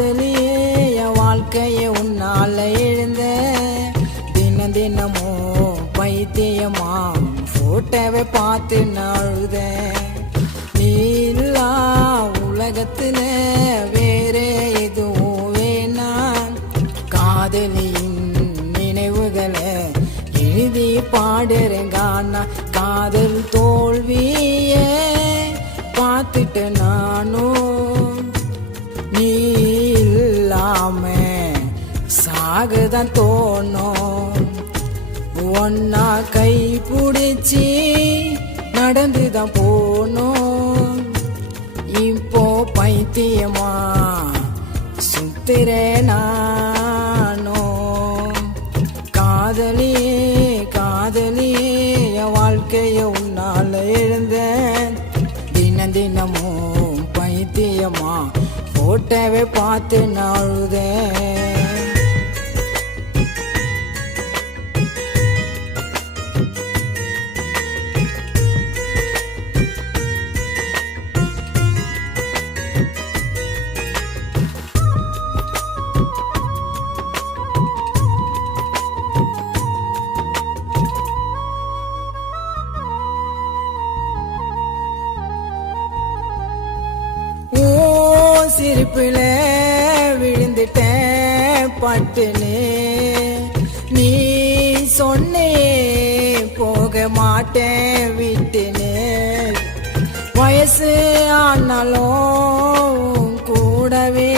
காதலியே என் வாழ்க்கைய உன்னால எழுந்த தினம் தினமும் பைத்தியமா போட்டோவை பார்த்து அழுத நீ இல்லா உலகத்துல வேற எதுவும் வேணாம் காதலியின் நினைவுகளை எழுதி பாடுறேங்கானா காதல் தோல்விய பார்த்துட்டு நானும் நீ இல்லாம சாகுதான் தோணும் ஒன்னா கை பிடிச்சி நடந்துதான் போனோம் இப்போ பைத்தியமா சுத்துறேன் நானோ காதலியே காதலியே என் வாழ்க்கைய உன்னால எழுந்தேன் தினம் தினமும் பைத்தியமா போட்டோவை பார்த்து அழுதேன் சிரிப்புல விழுந்துட்டேன் பட்டுன்னு நீ சொன்னே போக மாட்டேன் விட்டுன்னு வயசு ஆனாலும் கூடவே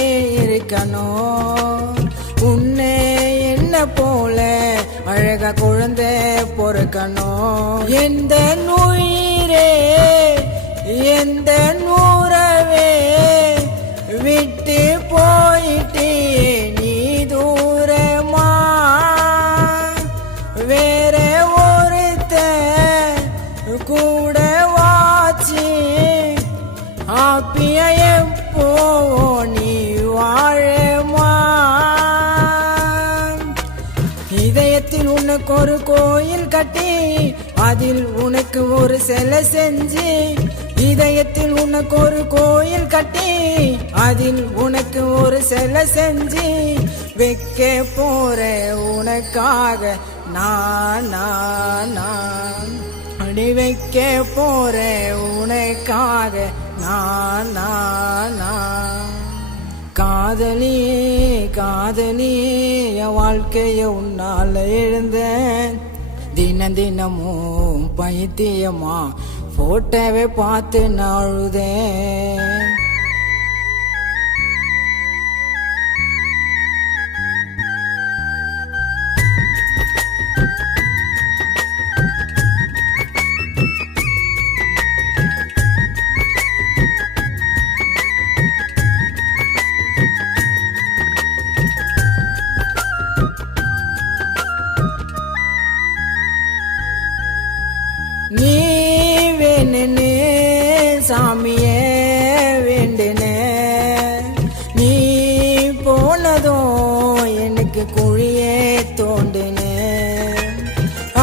இருக்கணும் உன்னை என்ன போல அழகா குழந்தை பொறுக்கணும் எந்த நுயிரே எந்த நூறவே விட்டு போயிட்டே நீ தூரமா வேற ஒருத்த கூட வாச்சி ஆப்பிய எப்போ நீ வாழமா இதயத்தில் உனக்கு ஒரு கோயில் கட்டி அதில் உனக்கு ஒரு சிலை செஞ்சு இதயத்தில் உனக்கு ஒரு கோயில் கட்டி அதில் உனக்கு ஒரு சிலை செஞ்சு வைக்க போற உனக்காக நான் அடி வைக்க போற உனக்காக நான் காதலியே காதலியே என் வாழ்க்கைய உன்னால எழுந்தேன் தினம் தினமும் பைத்தியமா போட்டோவை பார்த்து அழுதேன் நீ வேணுன்னு சாமியே வேண்டுனே நீ போனதும் எனக்கு குழியே தோண்டுனே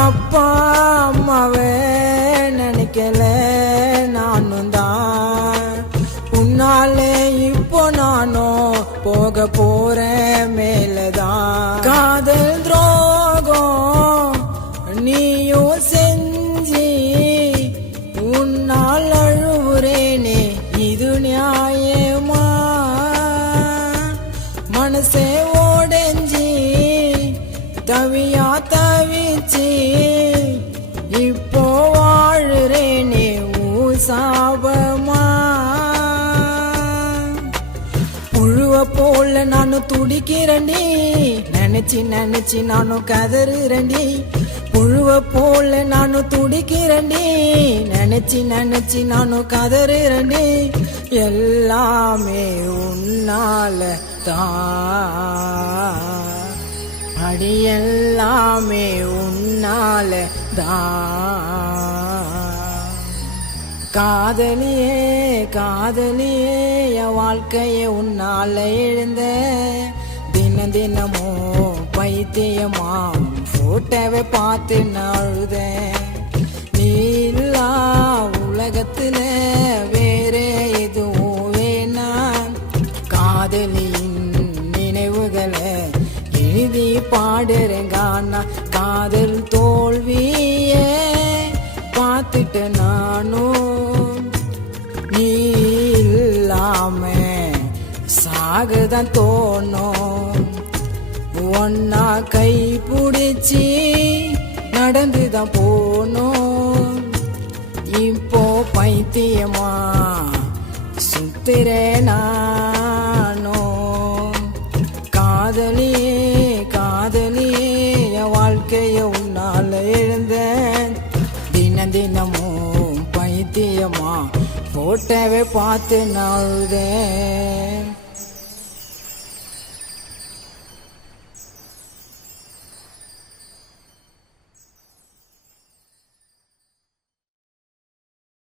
அப்பா அம்மாவை நினைக்கல நானும் தான் உன்னால இப்போ நானும் போக போறேன் மேலதான் காதல் துரோகம் நீயும் செஞ்சு உன்னால் அழுவுறேனே இது நியாயமா மனசே ஓடஞ்சி தவியா தவிச்சு இப்போ வாழுறேனே சாபமா புழுவ போல நானும் துடிக்கிறேன்டி நினைச்சு நினைச்சு நானும் கதறுறேன்டி புழுவ போல நானும் துடிக்கிறேன்டி நினைச்சு நினைச்சு நானும் கதறுறேன்டி எல்லாமே உன்னால தான் அடி எல்லாமே உன்னால தான் காதலியே காதலியே என் வாழ்க்கைய உன்னால எழுந்த தினம் தினமும் பைத்தியமா போட்டோவை பார்த்து அழுத நீ இல்லா உலகத்துல வேற எதுவும் வேணாம் காதலியின் எழுதி பாடுறேன் கானா காதல் தோல்வியே பார்த்துட்டு நானும் நீ இல்லாம சாகதான் தோணும் ஒன்னா கை பிடிச்சி நடந்துதான் போனோம் இப்போ பைத்தியமா சுத்துறேன் நானோ காதலியே காதலியே என் வாழ்க்கைய உன்னால எழுந்தேன் தினம் தினமும் பைத்தியமா போட்டோவை பார்த்து நாளுதேன்